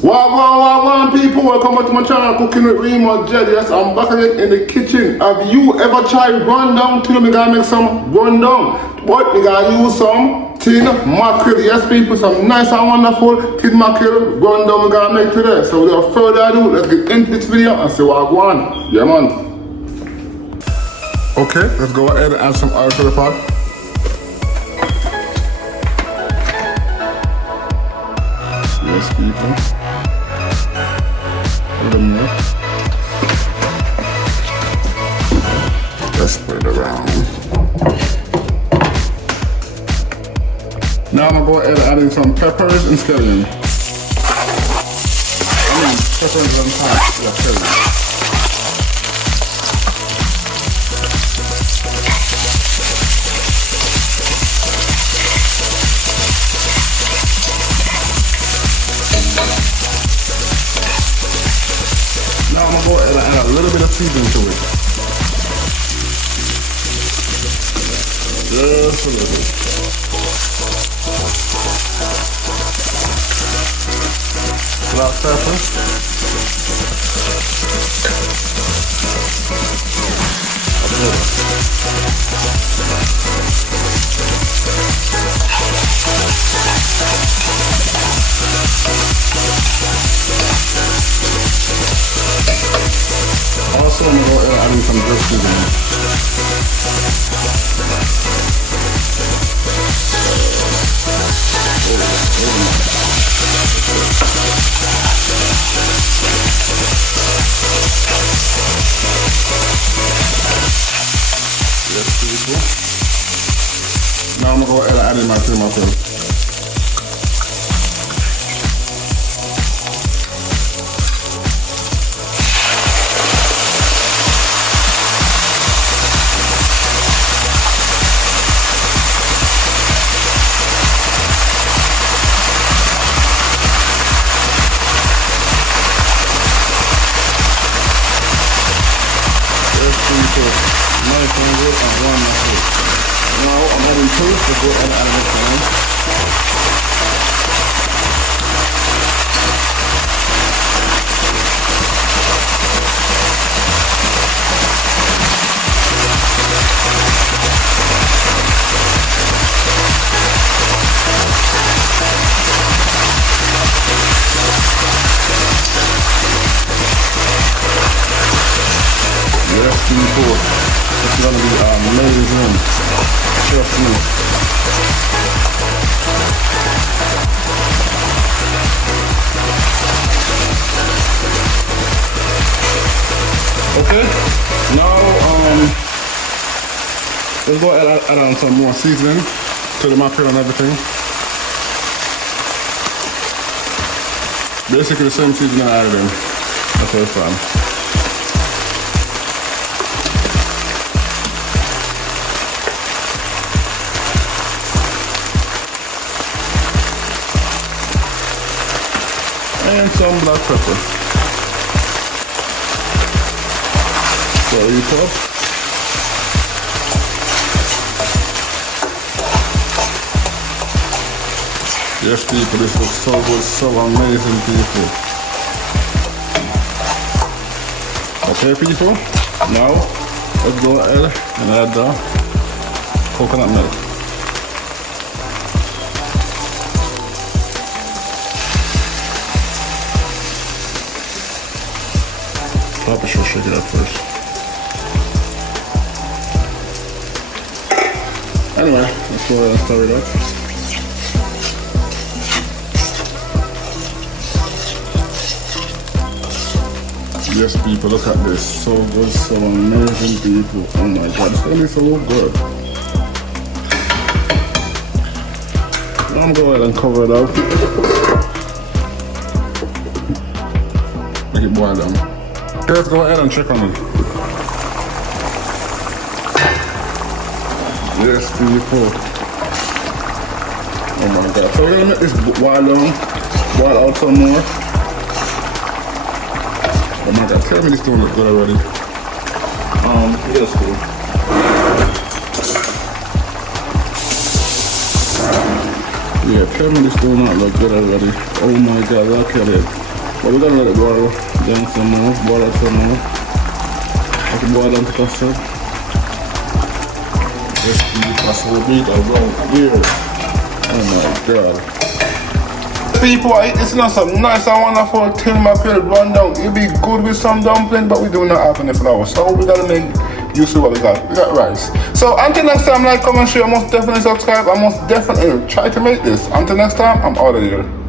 Wagwan people, welcome back to my channel, Cooking with Remodread. Yes, I'm back again in the kitchen. Have you ever tried rundown? Today we gonna make some rundown. But we gonna use some tin mackerel. Yes people, some nice and wonderful tin mackerel rundown we gonna make today. So without further ado, let's get into this video and see what I want. Yeah man. Okay, let's go ahead and add some oil to the pot. Yes people. A little more. Let's spread it around. Now I'm gonna go ahead and add in some peppers and scallion. Peppers and scallion. Now I'm gonna go ahead and add a little bit of seasoning to it. Just a little bit. Black pepper. A little. Also, I'm going to go ahead and add in some drip seasoning. Yes, people. Now I'm going to go ahead and add in my tin mackerel. Nice and good and wonderful. Now I'm adding toast to go and add it in. Yes, people. It's gonna be amazing. Trust me. Okay. Now let's go ahead and add on some more seasoning to the mackerel and everything. Basically the same seasoning I added in the first time. And some black pepper. Curry pop. Yes people, this looks so good, so amazing people. Okay people, now let's go ahead and add the coconut milk. Probably should shake it up first. Anyway, let's go ahead and stir it up. Yes people, look at this. So good, so amazing people. Oh my god, it's gonna be so good. Now I'm going to go ahead and cover it up. Make it boil down. Let's go ahead and check on it. Yes, people. Oh my god. So we're gonna make this boil down, boil out some more. Oh my god, tell me this don't look good already. Yes, cool. Yeah, tell me this do not look good already. Oh my god, look at it. But we're gonna let it boil down some more, boil out some more. Let it boil down to custard. Just keep custard a bit around here. Oh my god. People, I eat this now some nice and wonderful tin mackerel rundown. It'll be good with some dumpling, but we do not have any flour. So we gotta make use of what we got. We got rice. So until next time, like, comment, share, most definitely subscribe. I most definitely try to make this. Until next time, I'm out of here.